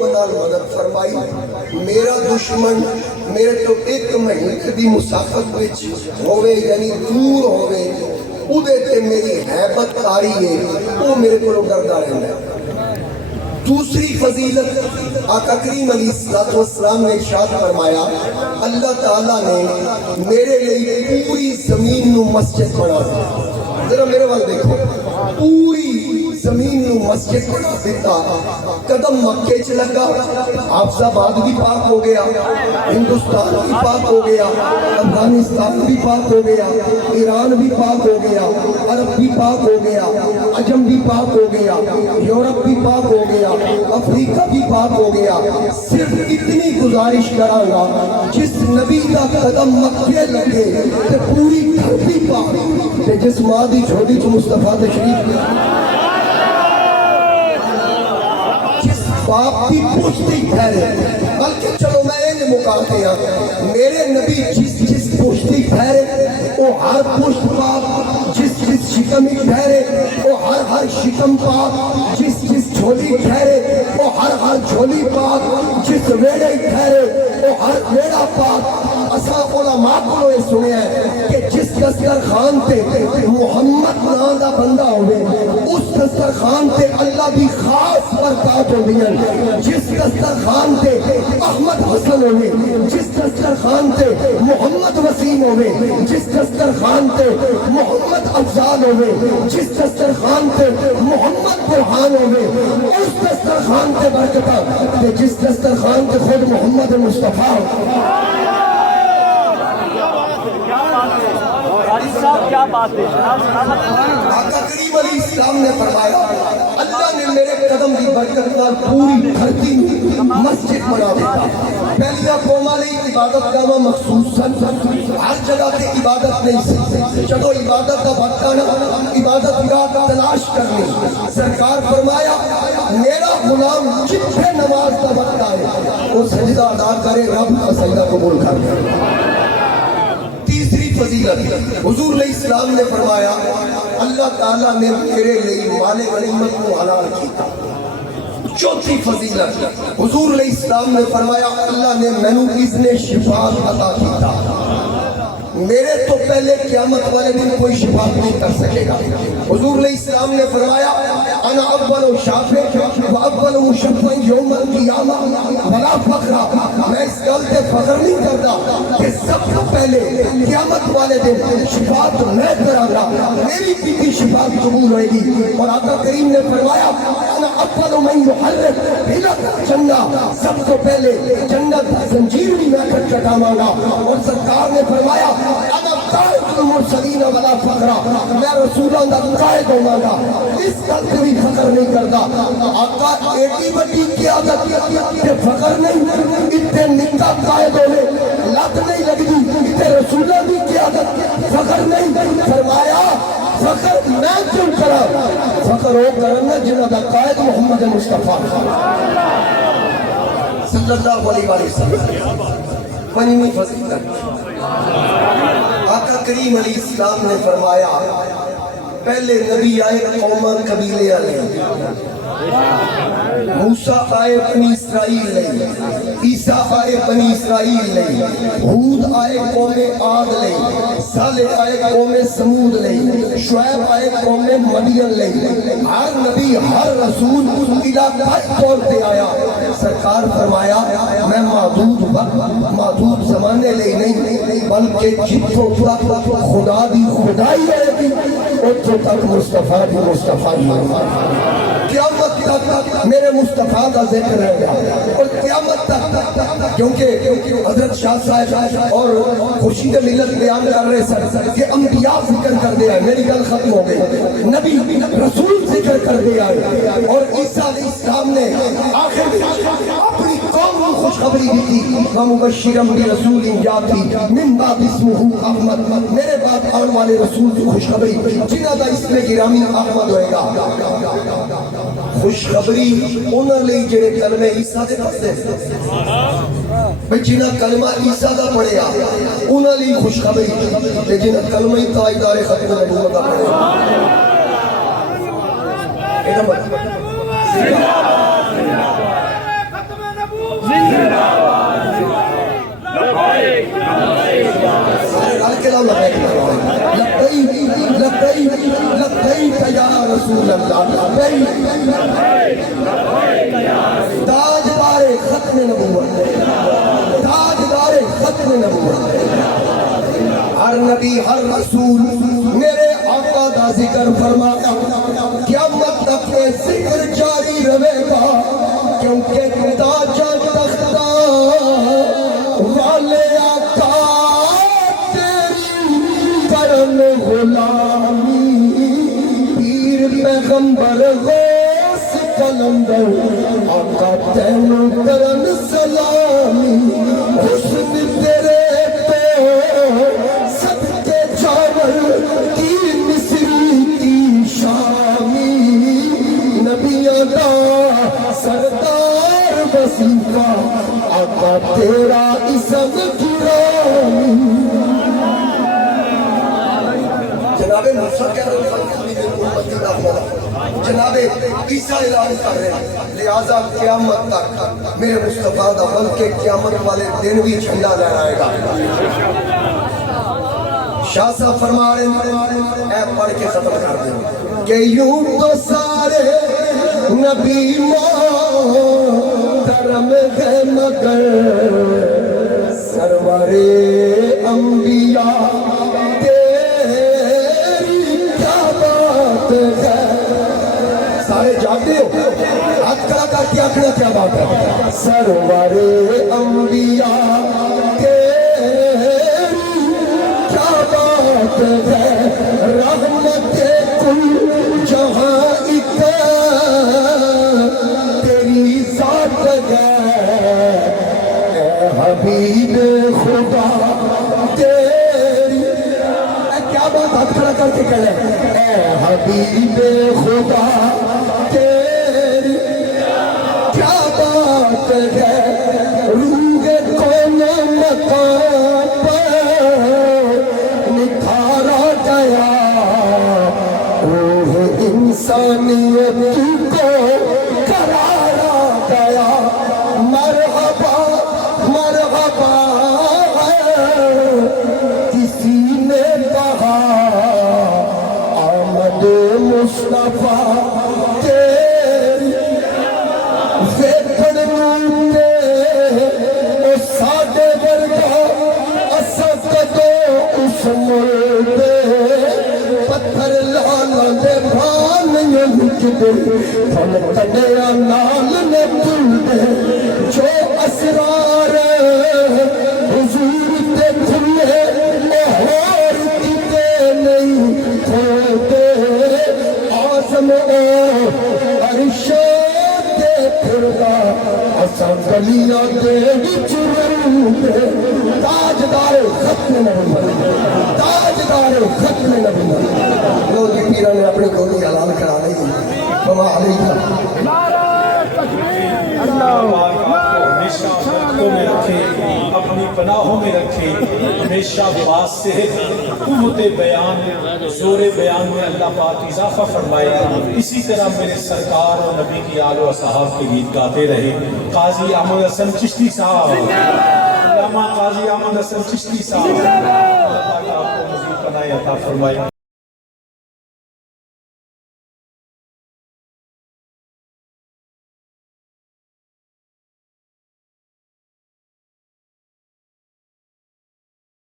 مدد فرمائی میرا دشمن میرے تو ایک مہینے دی مسافت وچ ہوئے یعنی دور ہوئے اودے تے میری حیبت کاری ہے وہ میرے کو ڈردا رہنا ہے۔ دوسری فضیلت آقا کریم علیہ السلام نے ارشاد فرمایا اللہ تعالیٰ نے میرے لیے پوری زمین نو مسجد بنا دیا۔ ذرا میرے وال دیکھو، پوری زمین نو مسجد بنا دیتا۔ قدم مکے چ لگا، حافظ آباد بھی پاک ہو گیا، ہندوستان بھی پاک ہو گیا، افغانستان بھی پاک ہو گیا، ایران بھی پاک ہو گیا، عرب بھی پاک ہو گیا، عجم بھی پاک ہو گیا، یورپ بھی پاک ہو گیا، افریقہ بھی پاک ہو گیا۔ صرف اتنی گزارش کروں گا جس نبی کا قدم مکے لگے تے پوری دھرتی پاک، تے جس ماں دی جھولی چ مصطفیٰ تشریف لے، جس باپ کی پشتی ٹھہرے، بلکہ چلو میں یہ مکاتے ہیں میرے نبی جس پشتی ٹھہرے وہ ہر پشت پاک، جس شکم ٹھہرے وہ ہر شکم پاک، جس جھولی ٹھہرے وہ ہر جھولی پاک، جس ویڑے ٹھہرے وہ ہر ویڑا پاک۔ اساں علماء کو یہ سنے ہیں کہ جس دسترخوان تے محمد نام دا بندہ ہوئے اس دسترخوان تے اللہ دی خاص برکات ہوئی ہیں۔ جس دسترخوان تے احمد حسن ہوئے، جس دسترخوان تے محمد وسیم ہوئے، جس دسترخوان تے محمد افضال ہوئے، جس دسترخوان تے محمد برہان ہوئے، اس دسترخوان تے برکتہ تے جس دسترخوان تے خود محمد مصطفیٰ کیا بات ہے۔ آقا کریم علیہ السلام نے فرمایا اللہ نے میرے قدم کی برکت نال پوری دھرتی مسجد بنا دیتا۔ پہلیاں قوماں لئی عبادت گاواں مخصوص سن، ہر جگہ تے عبادت نہیں سی۔ جدو عبادت کا وقت آنا عبادت گاہ تلاش کرنی، سرکار فرمایا میرا غلام جتنے نماز کا وقت آئے وہ سجدہ ادا کرے، رب کا سجدہ قبول کر لے۔ تیسری فضیلت حضور علیہ السلام نے فرمایا اللہ تعالیٰ نے میرے لیے مال غنیمت کو حلال کیا۔ چوتھی فضیلت حضور علیہ السلام نے فرمایا اللہ نے مینوں اذن شفاعت عطا کیا۔ میرے تو پہلے قیامت والے دن کوئی شفاعت نہیں کر سکے گا۔ حضور علیہ السلام نے فرمایا انا اول شافع و اول مشفع یوم القیامہ ولا فخر، میں اس گل سے فخر نہیں کرتا کہ سب سے پہلے قیامت والے دن شفاعت میں کراں گا، میری کی شفاعت قبول ہوئے گی۔ اور آقا کریم نے فرمایا انا اول من یحرک الى الجنہ، سب سے پہلے جنت زنجیر بھی میں کٹاواں گا۔ اور سرکار نے فرمایا انا قائد المرسلین ولا فخر، میں رسولوں کا قائد ہوواں گا، اس گل سے بھی فخر نہیں کرتا۔ آقا ایڈی بڑی قیادت کہ فخر نہیں، اتنے نکا قائد ہوئے لت نہیں لگتی، اتنے رسولوں کی قیادت فخر نہیں۔ فرمایا فخر میں کیوں کرا، فخر وہ کرنا جنہاں دا قائد محمد مصطفیٰ صلی اللہ علیہ وسلم۔ پنجویں فضیلت آقا کریم علیہ السلام نے فرمایا پہلے نبی آئے قوم قبیلے والے، موسیٰ آئے بنی اسرائیل لئی، عیسیٰ آئے بنی اسرائیل لئی، ہود آئے قوم عاد لئی، صالح آئے قوم سمود لئی، شعیب آئے قوم مدین لئی۔ ہر نبی ہر رسول علاقائی طور پہ آیا۔ سرکار فرمایا میں محدود وقت محدود زمانے لئی نہیں بلکہ جتوں تک خدا دی خدائی آئے گی اتوں تک مصطفیٰ دی مصطفیٰ قیامت تک میرے مصطفیٰ کا ذکر رہے گا۔ اور قیامت تک کیونکہ حضرت شاہ صاحب اور خورشید ملت بیان کر رہے سر کہ انبیاء ذکر کر دیا ہے، میری گل ختم ہو گئی، نبی رسول ذکر کر دیا ہے۔ اور عیسیٰ علیہ السلام نے آخر اپنی قوم کو خوشخبری دی تھی وَمُبَشِّرًا بِرَسُولٍ يَأْتِي مِن بَعْدِ اسْمُهُ احمد، میرے بعد آنے والے رسول کی خوشخبری جنہاں دا اسم گرامی احمد ہوئے گا۔ خوشخبری انہاں لئی جڑے کلمہ عیسیٰ دے پڑھتے بھئی جنہاں کلمہ عیسیٰ دا پڑھیا انہاں لئی خوشخبری تے جنہاں کلمہ تاجدار ختم نبوت دا پڑھیا بتاؤ لبیک لبیک لبیک یا رسول اللہ لبیک تاجدار ختم نبوت تاجدار ختم نبوت ہر نبی ہر رسول میرے آقا دا ذکر فرمایا قیامت تک یہ ذکر جاری رہے گا کیونکہ تاج تختہ والے آقا تیری کرن غلامی پیر پیغمبر غوث کلندر آقا تینوں کرن سلامی حسن تیرے سردار وسیفہ آقا تیرا اسم گرامی جناب موسیٰ کہہ رہے جناب عیسیٰ اعلان کر رہے ہیں لہذا قیامت تک میرے مصطفیٰ دا بلکہ قیامت والے دن بھی جھنڈا لہرائے گا شاہ صاحب فرما رہے ہیں اے پڑھ کے ختم کر دیں کہ یوں تو سارے نبی محترم ہے مگر سرور انبیاء تیری کیا بات ہے سارے جاگتے ہو ہاتھ کھڑا کر کے آخنا کیا بات ہے سرور انبیاء تیری کیا بات ہے رحمت کل جہاں حبیب خدا تیری کیا بات ہاتھ کھڑا کر کے کہہ اے حبیب خدا تیری کیا بات ہے روح کون مقام پر نکھارا گیا روح انسانیت کو کرارا گیا مرحبا مرحبا کسی نے کہا آمد مصطفیٰ تیری ویکھن نوتے او ساڈے ورگا اساں کدوں اس مردے پتھر لالا دے بھان لکھدے پھل کنیا نال نے بلدے جو اسرار حضور تے کھلے اور کتے نہیں کھولتے آزم او عرش تے پھردا اساں گلیاں دے وچ رہندے تاجدار ختم نبوت تاجدار ختم نبوت لو جی پیرا نے اپنی گولی حلال کرا لی وما علیکم میں رکھے اپنی پناہوں میں رکھے ہمیشہ باز صحت قوت بیان زور بیان میں اللہ پاک اضافہ فرمائے اسی طرح میرے سرکار اور نبی کی آل و اصحاب کے گیت گاتے رہے قاضی احمد حسن چشتی صاحب علامہ قاضی احمد حسن چشتی صاحب اللہ پاک آپ کو مزید پناہ عطا فرمائے